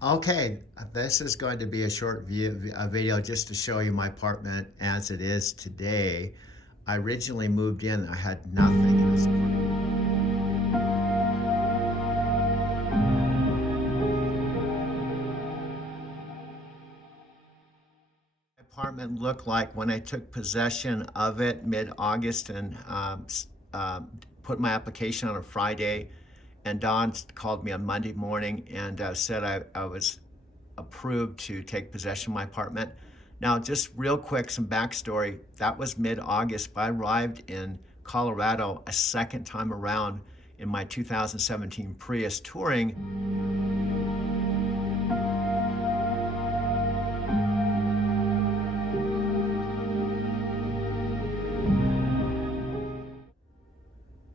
Okay, this is going to be a short video just to show you my apartment as it is today. I originally moved in, I had nothing in this apartment looked like when I took possession of it mid-August and put my application on a Friday. And Don called me on Monday morning and said I was approved to take possession of my apartment. Now, just real quick, some backstory. That was mid-August, but I arrived in Colorado a second time around in my 2017 Prius touring.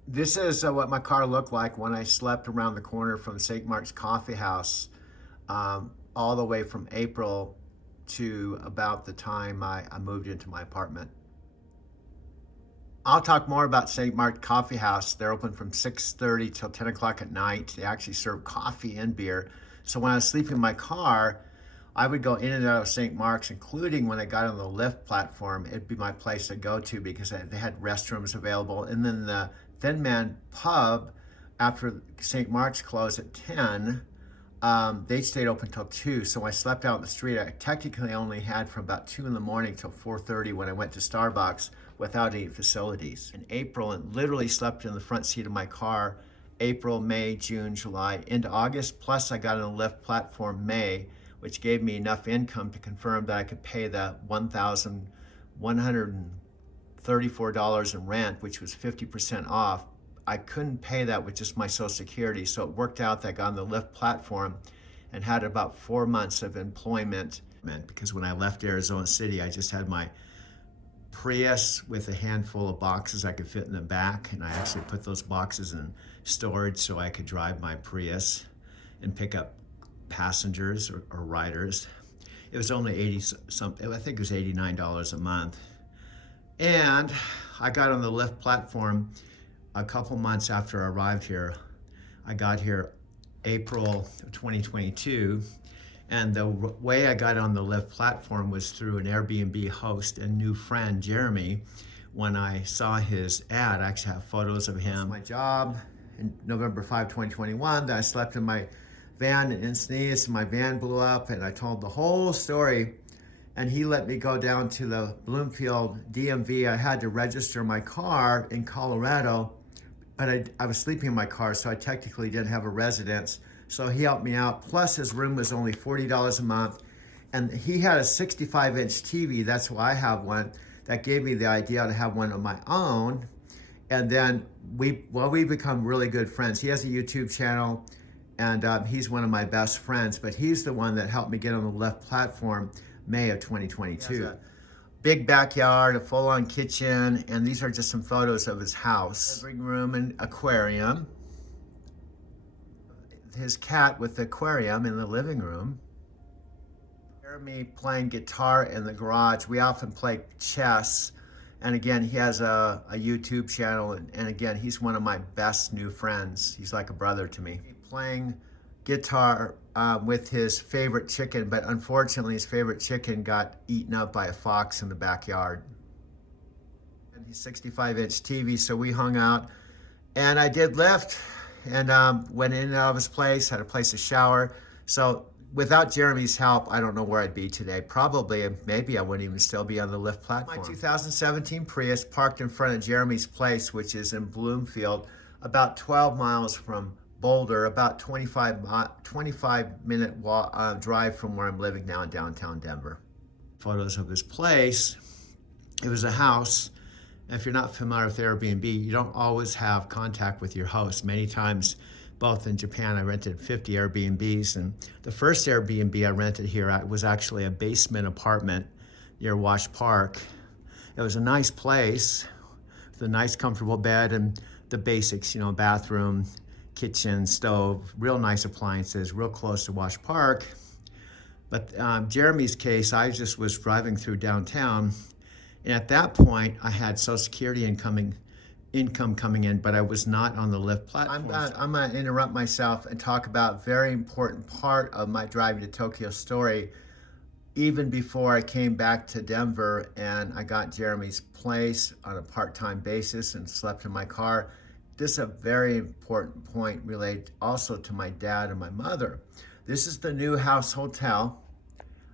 This is what my car looked like when I slept around the corner from St. Mark's Coffee House, all the way from April to about the time I moved into my apartment. I'll talk more about St. Mark's Coffee House. They're open from 6:30 till 10 o'clock at night. They actually serve coffee and beer. So when I was sleeping in my car, I would go in and out of St. Mark's, including when I got on the lift platform. It'd be my place to go to because they had restrooms available. And then the Thin Man Pub, after St. Mark's closed at 10, they stayed open till 2. So I slept out in the street. I technically only had from about 2 in the morning till 4:30 when I went to Starbucks without any facilities. In April, and literally slept in the front seat of my car, April, May, June, July, into August. Plus I got on a lift platform May, which gave me enough income to confirm that I could pay the $1,134 in rent, which was 50% off. I couldn't pay that with just my Social Security, so it worked out that I got on the Lyft platform and had about 4 months of employment. Because when I left Arizona City, I just had my Prius with a handful of boxes I could fit in the back, and I actually put those boxes in storage so I could drive my Prius and pick up passengers or riders. It was only 80 something, I think it was $89 a month. And I got on the Lyft platform a couple months after I arrived here. I got here April of 2022. And the way I got on the Lyft platform was through an Airbnb host and new friend, Jeremy. When I saw his ad, I actually have photos of him. My job in November 5, 2021, that I slept in my van in Encinitas, and my van blew up, and I told the whole story. And he let me go down to the Bloomfield DMV. I had to register my car in Colorado, but I was sleeping in my car, so I technically didn't have a residence. So he helped me out. Plus his room was only $40 a month. And he had a 65-inch TV. That's why I have one. That gave me the idea to have one of my own. And then we become really good friends. He has a YouTube channel, and he's one of my best friends, but he's the one that helped me get on the Lyft platform May of 2022. Big backyard, a full-on kitchen, and these are just some photos of his house. Living room and aquarium. His cat with the aquarium in the living room. Jeremy playing guitar in the garage. We often play chess. And again, he has a YouTube channel, and again, he's one of my best new friends. He's like a brother to me. Playing guitar with his favorite chicken, but unfortunately his favorite chicken got eaten up by a fox in the backyard. And he's 65-inch TV, so we hung out, and I did Lyft, and went in and out of his place, had a place to shower. So without Jeremy's help, I don't know where I'd be today. Probably, maybe I wouldn't even still be on the Lyft platform. My 2017 Prius parked in front of Jeremy's place, which is in Bloomfield, about 12 miles from Boulder, about 25-minute drive from where I'm living now in downtown Denver. Photos of his place. It was a house. If you're not familiar with Airbnb, you don't always have contact with your host. Many times, both in Japan, I rented 50 Airbnbs, and the first Airbnb I rented here was actually a basement apartment near Wash Park. It was a nice place with a nice comfortable bed and the basics, bathroom, kitchen, stove, real nice appliances, real close to Wash Park. But Jeremy's case, I just was driving through downtown, and at that point, I had Social Security income income coming in, but I was not on the Lyft platform. I'm gonna interrupt myself and talk about a very important part of my driving to Tokyo story. Even before I came back to Denver and I got Jeremy's place on a part-time basis and slept in my car, this is a very important point related also to my dad and my mother. This is the New House Hotel.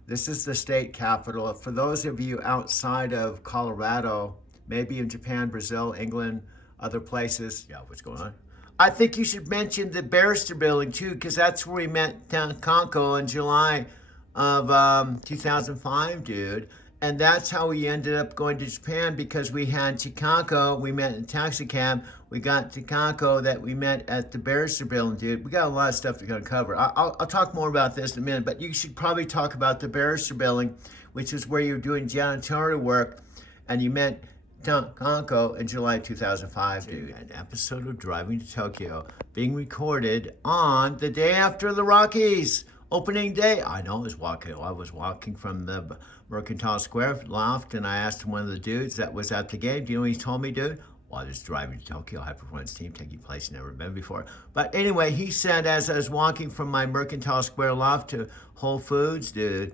This is the state capital. For those of you outside of Colorado, maybe in Japan, Brazil, England, other places. Yeah, what's going on? I think you should mention the Barrister Building too, because that's where we met Konko in July of 2005, dude. And that's how we ended up going to Japan, because we had Chikanko, we met in a taxi cab. We got Chikanko that we met at the Barrister Building, dude. We got a lot of stuff to cover. I'll talk more about this in a minute, but you should probably talk about the Barrister Building, which is where you were doing janitorial work, and you met Konko in July 2005, dude. An episode of Driving to Tokyo being recorded on the day after the Rockies opening day. I know I was walking from the Mercantile Square loft, and I asked one of the dudes that was at the game, do you know what he told me, dude? Well, this Driving to Tokyo high performance team taking place never been before. But anyway, he said, as I was walking from my Mercantile Square loft to Whole Foods, dude,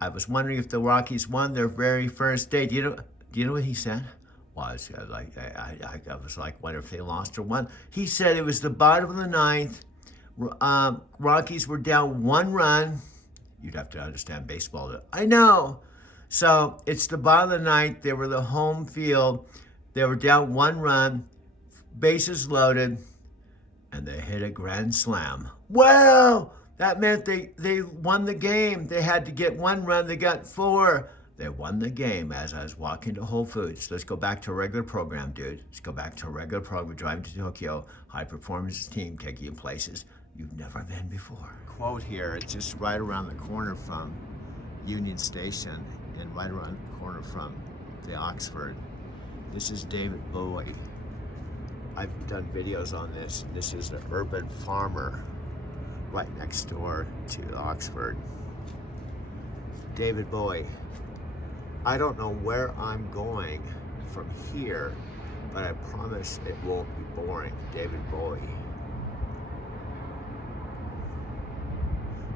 I was wondering if the Rockies won their very first day. Do you know what he said? Well, I was like, wonder if they lost or won. He said it was the bottom of the ninth. Rockies were down 1 run. You'd have to understand baseball. I know. So it's the bottom of the ninth. They were the home field. They were down 1 run, bases loaded, and they hit a grand slam. Well, that meant they won the game. They had to get 1 run. They got 4. They won the game as I was walking to Whole Foods. Let's go back to a regular program, dude. Let's go back to a regular program. Driving to Tokyo, high performance team taking you places you've never been before. Quote here, it's just right around the corner from Union Station and right around the corner from the Oxford. This is David Bowie. I've done videos on this. This is the Urban Farmer right next door to Oxford. David Bowie. I don't know where I'm going from here, but I promise it won't be boring. David Bowie.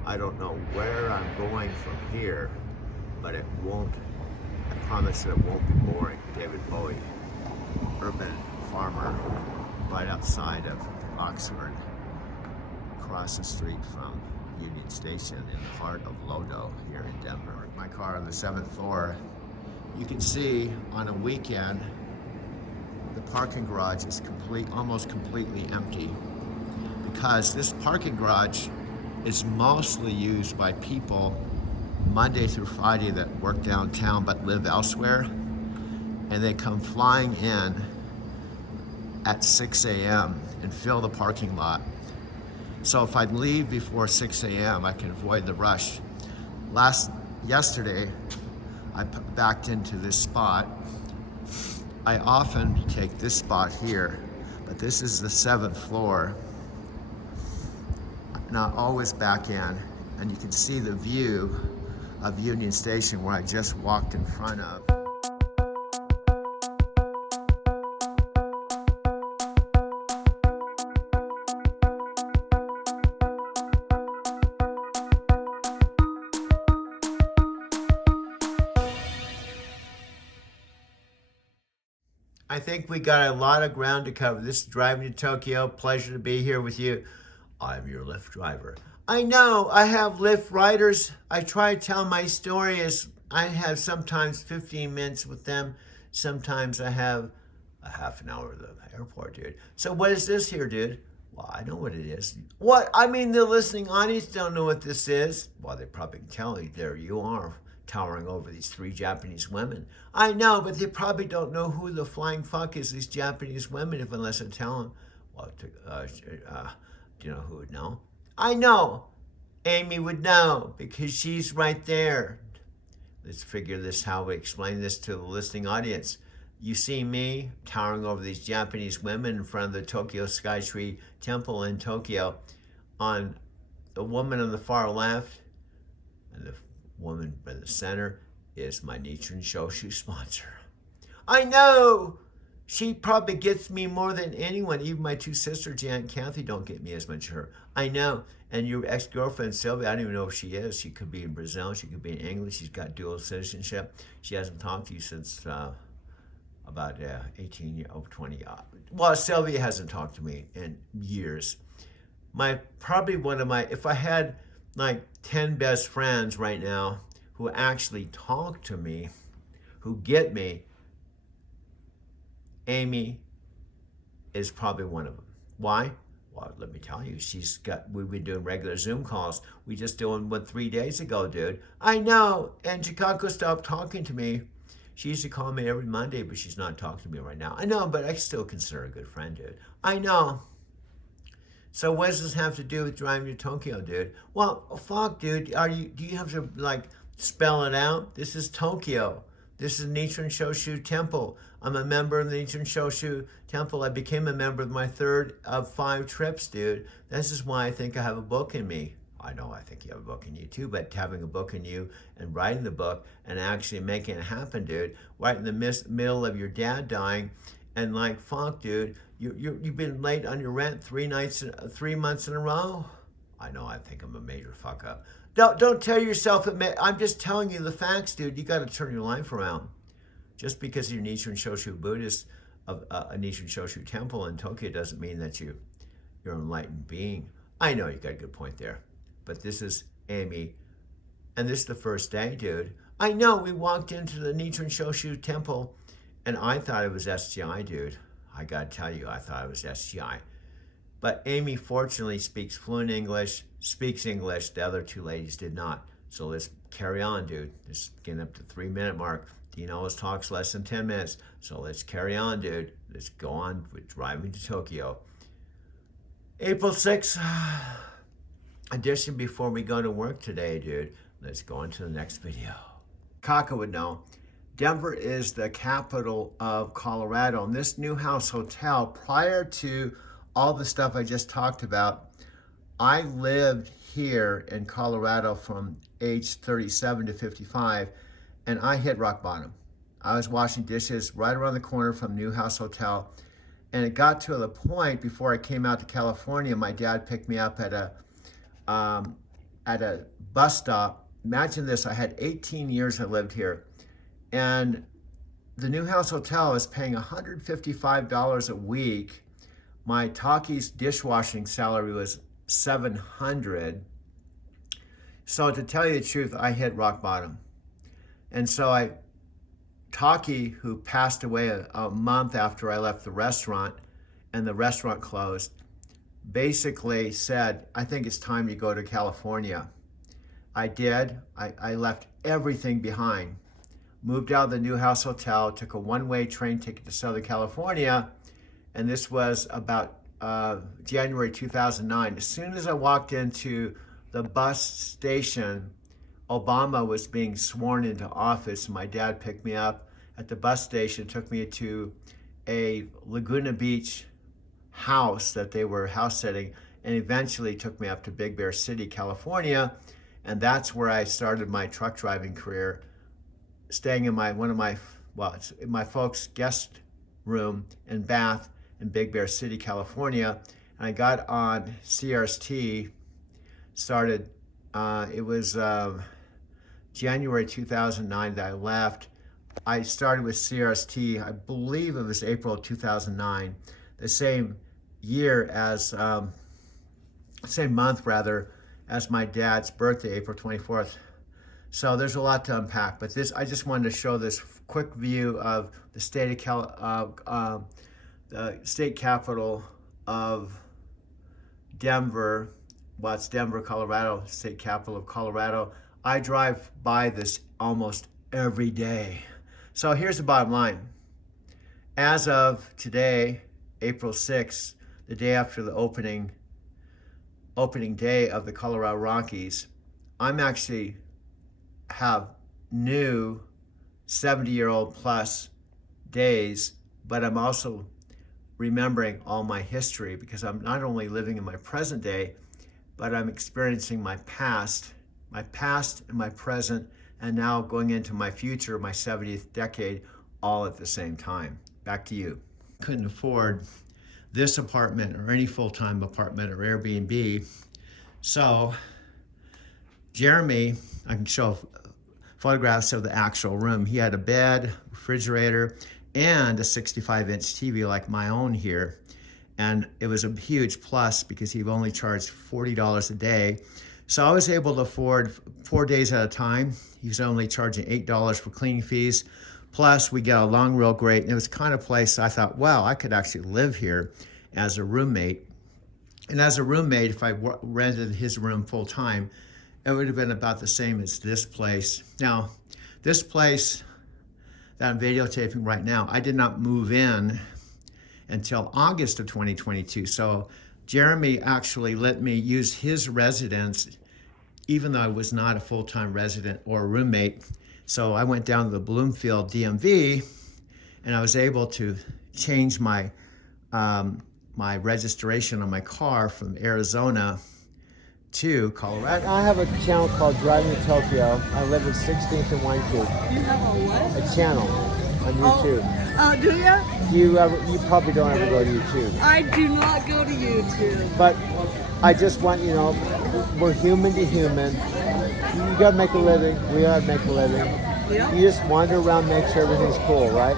I don't know where I'm going from here, but I promise that it won't be boring. David Bowie. Urban Farmer, right outside of Oxford, across the street from Union Station in the heart of Lodo here in Denver. My car on the 7th floor. You can see on a weekend, the parking garage is almost completely empty, because this parking garage is mostly used by people Monday through Friday that work downtown but live elsewhere, and they come flying in at 6 a.m. and fill the parking lot. So if I leave before 6 a.m., I can avoid the rush. Yesterday, I backed into this spot. I often take this spot here, but this is the 7th floor. Not always back in, and you can see the view of Union Station where I just walked in front of. I think we got a lot of ground to cover. This is Driving to Tokyo. Pleasure to be here with you. I'm your Lyft driver. I know, I have Lyft riders. I try to tell my story as I have sometimes 15 minutes with them. Sometimes I have a half an hour at the airport, dude. So what is this here, dude? Well, I know what it is. What? I mean, the listening audience don't know what this is. Well, they probably can tell you. There you are, towering over these 3 Japanese women. I know, but they probably don't know who the flying fuck is, these Japanese women, unless I tell them. Well, do you know who would know? I know. Amy would know, because she's right there. Let's figure this, how we explain this to the listening audience. You see me towering over these Japanese women in front of the Tokyo Skytree Temple in Tokyo. On the woman on the far left and the woman in the center is my Nichiren Shoshu sponsor. I know! She probably gets me more than anyone. Even my two sisters, Jan and Kathy, don't get me as much as her. I know. And your ex-girlfriend, Sylvia, I don't even know if she is. She could be in Brazil. She could be in England. She's got dual citizenship. She hasn't talked to you since about 18 years, 20. Well, Sylvia hasn't talked to me in years. Probably one of my, if I had like 10 best friends right now who actually talk to me, who get me, Amy is probably one of them. Why? Well, let me tell you, we've been doing regular Zoom calls. We just doing one 3 days ago, dude. I know, and Chicago stopped talking to me. She used to call me every Monday, but she's not talking to me right now. I know, but I still consider her a good friend, dude. I know. So what does this have to do with driving to Tokyo, dude? Well, fuck, dude. Do you have to, like, spell it out? This is Tokyo. This is Nichiren Shoshu Temple. I'm a member of the Nichiren Shoshu Temple. I became a member of my 3rd of 5 trips, dude. This is why I think I have a book in me. I know I think you have a book in you too, but having a book in you and writing the book and actually making it happen, dude, right in the middle of your dad dying, and like, fuck, dude, you've been late on your rent 3 months in a row. I know I think I'm a major fuck up. Don't tell yourself it. I'm just telling you the facts, dude. You got to turn your life around. Just because you're Nichiren Shoshu Buddhist of a Nichiren Shoshu temple in Tokyo doesn't mean that you're an enlightened being. I know you got a good point there, but this is Amy, and this is the first day, dude. I know we walked into the Nichiren Shoshu temple, and I thought it was SGI, dude. I gotta tell you, I thought it was SGI. But Amy fortunately speaks fluent English, speaks English. The other 2 ladies did not. So let's carry on, dude. It's getting up to 3-minute mark. Dean always talks less than 10 minutes. So let's carry on, dude. Let's go on with driving to Tokyo. April 6th edition before we go to work today, dude. Let's go on to the next video. Kaka would know. Denver is the capital of Colorado. And this Newhouse Hotel, prior to all the stuff I just talked about, I lived here in Colorado from age 37 to 55, and I hit rock bottom. I was washing dishes right around the corner from Newhouse Hotel, and it got to the point before I came out to California, my dad picked me up at a bus stop. Imagine this, I had 18 years I lived here, and the Newhouse Hotel is paying $155 a week. My Takis dishwashing salary was $700. So to tell you the truth, I hit rock bottom. And so Taki, who passed away a month after I left the restaurant and the restaurant closed, basically said, I think it's time you go to California. I did. I left everything behind. Moved out of the Newhouse Hotel, took a one-way train ticket to Southern California, and this was about January 2009. As soon as I walked into the bus station, Obama was being sworn into office. My dad picked me up at the bus station, took me to a Laguna Beach house that they were house sitting, and eventually took me up to Big Bear City, California. And that's where I started my truck driving career, staying in my folks' guest room and bath in Big Bear City, California. And I got on CRST, started, it was January 2009 that I left. I started with CRST, I believe it was April 2009, the same year as, same month rather, as my dad's birthday, April 24th. So there's a lot to unpack, but I just wanted to show this quick view of the state of the state capital of Denver. Well, it's Denver, Colorado, state capital of Colorado. I drive by this almost every day. So here's the bottom line. As of today, April 6th, the day after the opening day of the Colorado Rockies, I'm actually have new 70-year-old plus days, but I'm also remembering all my history because I'm not only living in my present day, but I'm experiencing my past and my present, and now going into my future, my 70th decade, all at the same time. Back to you. couldn't afford this apartment or any full-time apartment or Airbnb. So Jeremy, I can show photographs of the actual room. He had a bed, refrigerator, and a 65-inch TV like my own here. And it was a huge plus because he only charged $40 a day. So I was able to afford 4 days at a time. He was only charging $8 for cleaning fees. Plus we got along real great. And it was the kind of place I thought, wow, I could actually live here as a roommate. And as a roommate, if I rented his room full time, it would have been about the same as this place. Now, this place that I'm videotaping right now, I did not move in until August of 2022. So Jeremy actually let me use his residence, even though I was not a full-time resident or a roommate. So I went down to the Bloomfield DMV and I was able to change my my registration on my car from Arizona to Colorado. I have a channel called Driving to Tokyo. I live at 16th and Wine Creek. You have a what? A channel on YouTube. Oh, do you? You probably don't ever go to YouTube. I do not go to YouTube. But I just want, you know, we're human to human. You gotta make a living. We gotta make a living. Yeah. You just wander around, make sure everything's cool, right?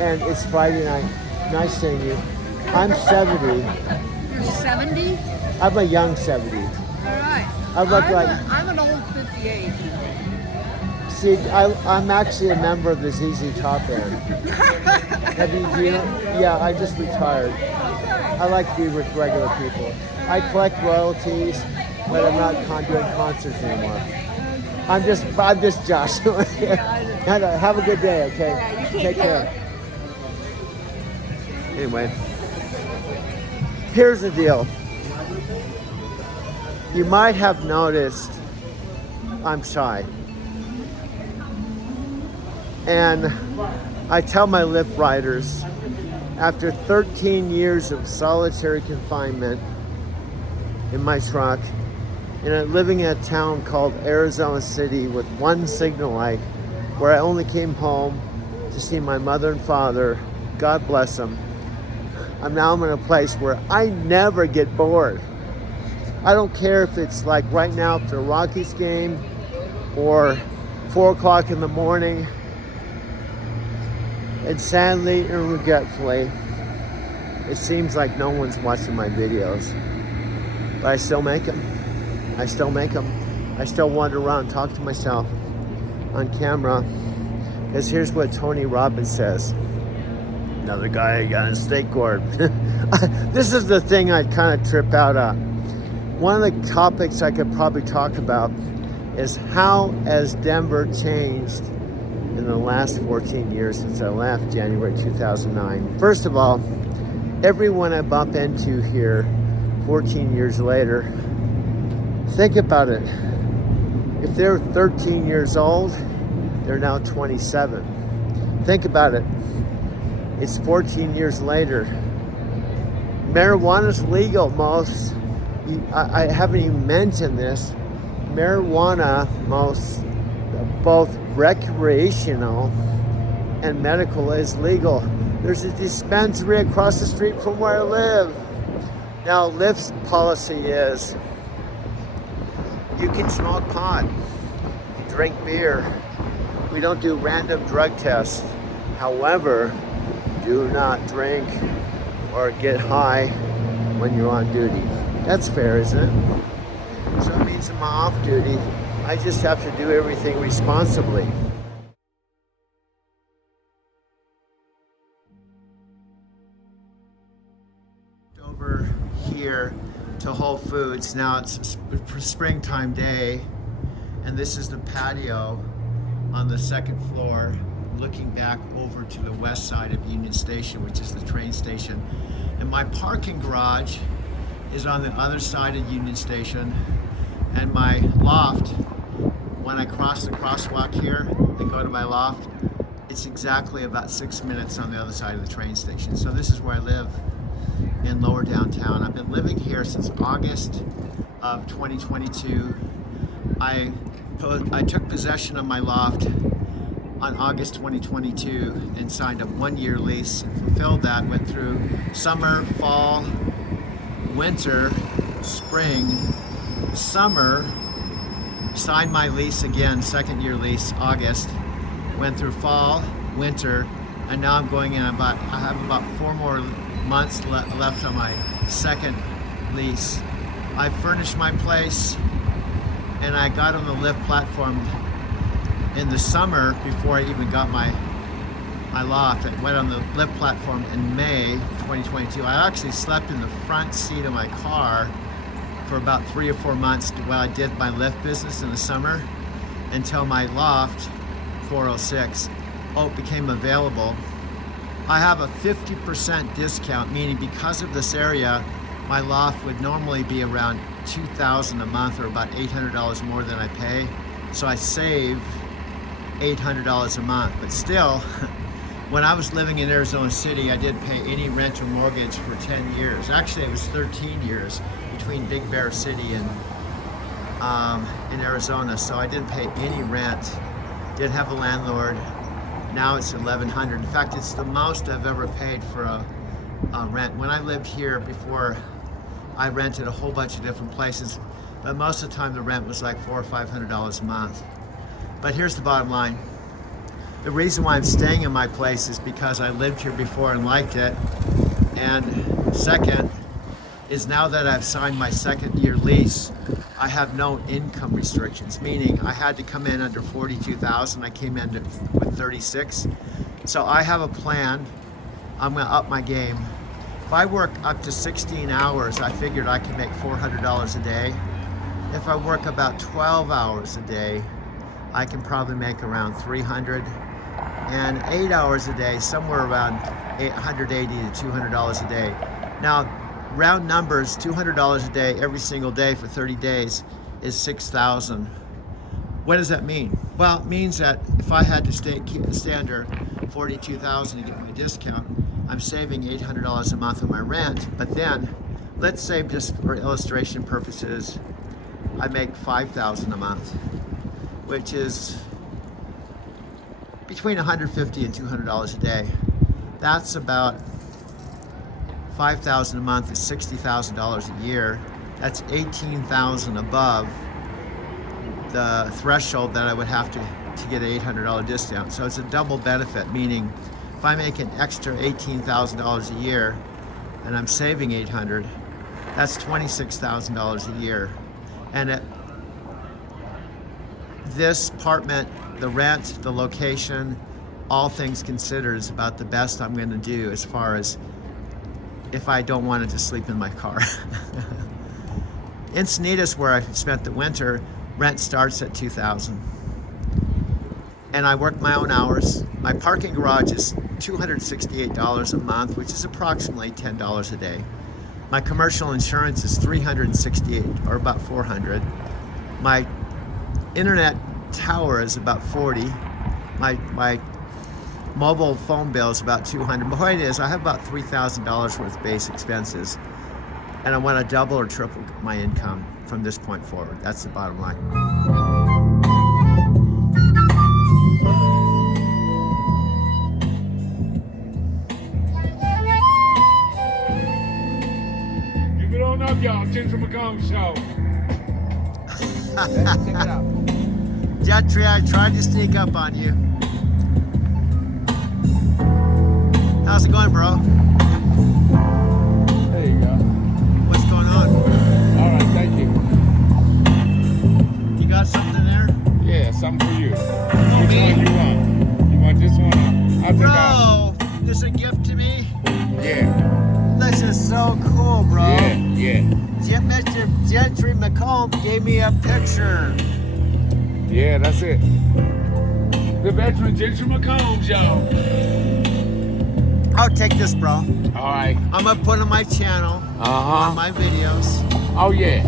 And it's Friday night. Nice seeing you. I'm 70. You're 70? I'm a young 70. All right. I'm an old 58. See, I'm actually a member of the ZZ Top Band. Yeah, I just retired. I like to be with regular people. I collect royalties, but I'm not doing concerts anymore. I'm just Joshua. Have a good day, okay? Yeah, you take care. Anyway, here's the deal. You might have noticed I'm shy. And I tell my Lyft riders, after 13 years of solitary confinement in my truck, and living in a town called Arizona City with one signal light, where I only came home to see my mother and father, God bless them, I'm now in a place where I never get bored. I don't care if it's like right now after the Rockies game or 4 o'clock in the morning. And sadly and regretfully, it seems like no one's watching my videos. But I still make them. I still make them. I still wander around and talk to myself on camera. Because here's what Tony Robbins says. Another guy got a skateboard. This is the thing I kind of trip out on. One of the topics I could probably talk about is how has Denver changed in the last 14 years since I left January 2009. First of all, everyone I bump into here 14 years later, think about it. If they're 13 years old, they're now 27. Think about it. It's 14 years later. Marijuana's legal, most. I haven't even mentioned this. Marijuana, both recreational and medical, is legal. There's a dispensary across the street from where I live. Now, Lyft's policy is you can smoke pot, drink beer. We don't do random drug tests. However, do not drink or get high when you're on duty. That's fair, isn't it? So it means I'm off duty. I just have to do everything responsibly. Over here to Whole Foods. Now it's a springtime day, and this is the patio on the second floor, looking back over to the west side of Union Station, which is the train station. And my parking garage is on the other side of Union Station, and my loft, when I cross the crosswalk here and go to my loft, it's exactly about 6 minutes on the other side of the train station. So this is where I live in lower downtown. I've been living here since August of 2022. I took possession of my loft on August 2022 and signed a 1-year lease and fulfilled that. Went through summer, fall, winter, spring, summer, signed my lease again, 2nd year lease, August. Went through fall, winter, and now I'm going in I have about 4 more months left on my 2nd lease. I furnished my place and I got on the Lyft platform in the summer before I even got my loft. I went on the Lyft platform in May 2022. I actually slept in the front seat of my car for about 3 or 4 months while I did my Lyft business in the summer until my loft 406 became available. I have a 50% discount, meaning because of this area, my loft would normally be around $2,000 a month or about $800 more than I pay. So I save $800 a month. But still, when I was living in Arizona City, I didn't pay any rent or mortgage for 10 years. Actually, it was 13 years between Big Bear City and in Arizona. So I didn't pay any rent, didn't have a landlord. Now it's $1,100. In fact, it's the most I've ever paid for a rent. When I lived here before, I rented a whole bunch of different places, but most of the time the rent was like $400 or $500 a month. But here's the bottom line. The reason why I'm staying in my place is because I lived here before and liked it. And second is now that I've signed my 2nd year lease, I have no income restrictions, meaning I had to come in under 42,000. I came in with 36. So I have a plan. I'm gonna up my game. If I work up to 16 hours, I figured I can make $400 a day. If I work about 12 hours a day, I can probably make around 300. And 8 hours a day, somewhere around $180 to $200 a day. Now, round numbers, $200 a day every single day for 30 days is $6,000. What does that mean? Well, it means that if I had to stay under 42,000 to get my discount, I'm saving $800 a month on my rent. But then, let's say just for illustration purposes, I make $5,000 a month, which is between $150 and $200 a day. That's about $5,000 a month is $60,000 a year. That's $18,000 above the threshold that I would have to get an $800 discount. So it's a double benefit, meaning if I make an extra $18,000 a year and I'm saving $800, that's $26,000 a year. And this apartment, the rent, the location, all things considered, is about the best I'm going to do as far as if I don't want to just sleep in my car. Encinitas, where I spent the winter, rent starts at $2,000. And I work my own hours. My parking garage is $268 a month, which is approximately $10 a day. My commercial insurance is $368, or about $400. My internet tower is about $40. My mobile phone bill is about $200. The point is, I have about $3,000 worth of base expenses, and I want to double or triple my income from this point forward. That's the bottom line. Give it on up, y'all. Ginger McComb Show. Check it out. Jetri, I tried to sneak up on you. How's it going, bro? There you go. What's going on? All right, thank you. You got something there? Yeah, something for you. Which one you want? You want this one? I'll take out. Bro, this is a gift to me? Yeah, This is so cool, bro. yeah. Mr. Gentry McComb gave me a picture. Yeah, that's it. The veteran Ginger McComb Show. I'll take this, bro. All right. I'm gonna put it on my channel, on Uh-huh. my videos. Oh, yeah.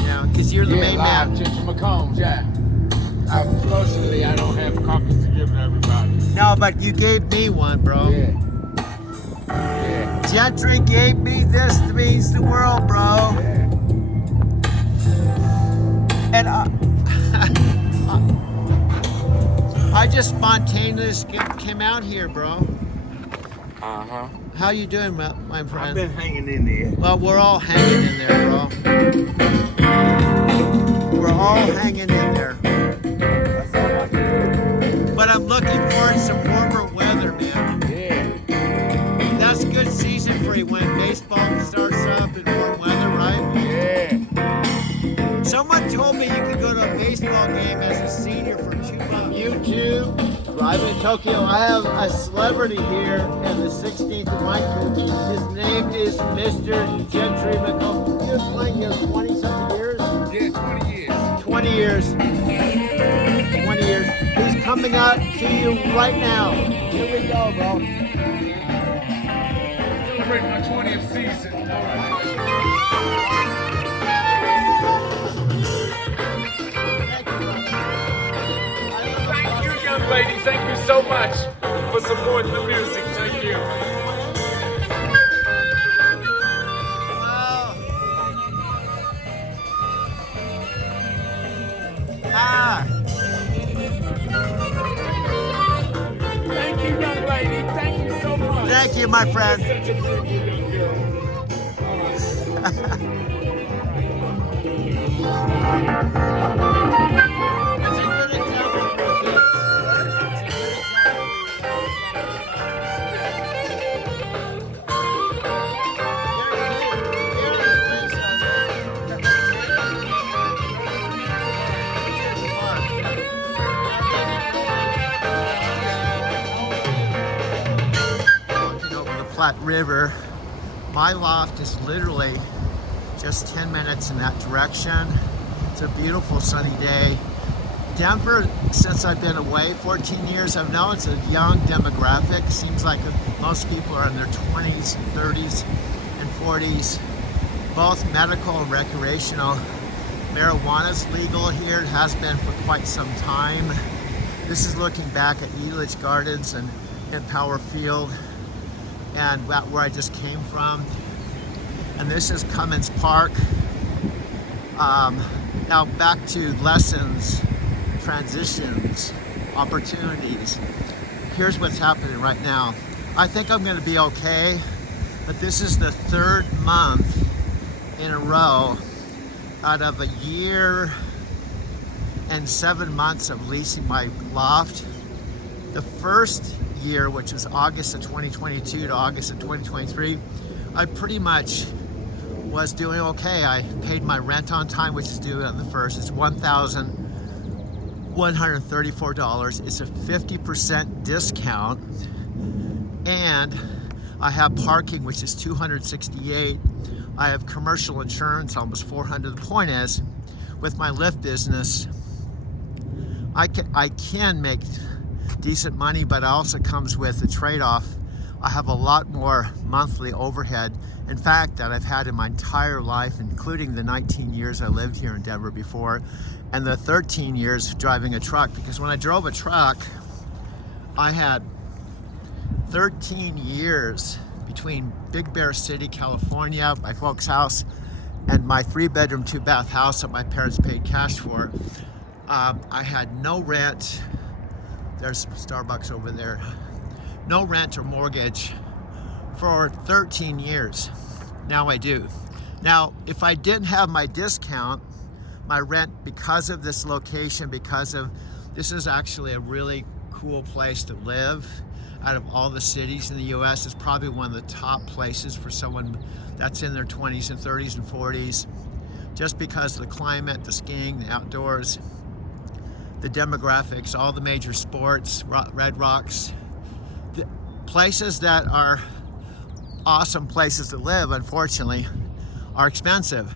You know, because you're the Yeah, main live, man. Ginger McComb, yeah. Unfortunately, I don't have copies to give to everybody. No, but you gave me one, bro. Yeah. Yeah. Gentry gave me this. It means the world, bro. Yeah. And I I just spontaneously came out here, bro. Uh-huh. How you doing, my I've friend? been hanging in there. Well, we're all hanging in there, bro. We're all hanging in there. That's all I can do. But I'm looking forward to some warmer weather, man. Yeah. That's good season for you when baseball starts up in warm weather, right? Yeah. Someone told me you could go to a baseball game as a senior for 2 months. YouTube, driving to Tokyo. I have a celebrity here in the 16th wine country. His name is Mr. Gentry McCall. He was playing here 20-something years. Yeah, 20 years. 20 years. 20 years. He's coming out to you right now. Here we go, bro. Celebrate my 20th season. All right. Thank you, young lady. Thank you so much for supporting the music. Thank you. Ah, Thank you, young lady. Thank you so much. thank you, my friend. Such a pretty young girl. Over the Platte River. My loft is literally just 10 minutes in that direction. It's a beautiful sunny day. Denver, since I've been away 14 years, I've noticed a young demographic. Seems like most people are in their 20s, 30s, and 40s, both medical and recreational. Marijuana's legal here. It has been for quite some time. This is looking back at Elitch Gardens and Power Field, and where I just came from. And this is Cummins Park. Now back to lessons, transitions, opportunities. Here's what's happening right now. I think I'm gonna be okay, but this is the 3rd month in a row out of a year and 7 months of leasing my loft. The first year, which was August of 2022 to August of 2023, I pretty much was doing okay. I paid my rent on time, which is due on the 1st. It's $1,134. It's a 50% discount. And I have parking, which is $268. I have commercial insurance, almost $400. The point is, with my Lyft business, I can make decent money, but it also comes with a trade-off. I have a lot more monthly overhead, in fact, that I've had in my entire life, including the 19 years I lived here in Denver before, and the 13 years driving a truck. Because when I drove a truck, I had 13 years between Big Bear City, California, my folks' house, and my 3-bedroom, 2-bath house that my parents paid cash for. I had no rent. There's Starbucks over there. No rent or mortgage for 13 years. Now I do. Now, if I didn't have my discount, my rent, because of this location, this is actually a really cool place to live. Out of all the cities in the US, it's probably one of the top places for someone that's in their 20s and 30s and 40s, just because of the climate, the skiing, the outdoors, the demographics, all the major sports, Red Rocks, the places that are awesome places to live, unfortunately, are expensive.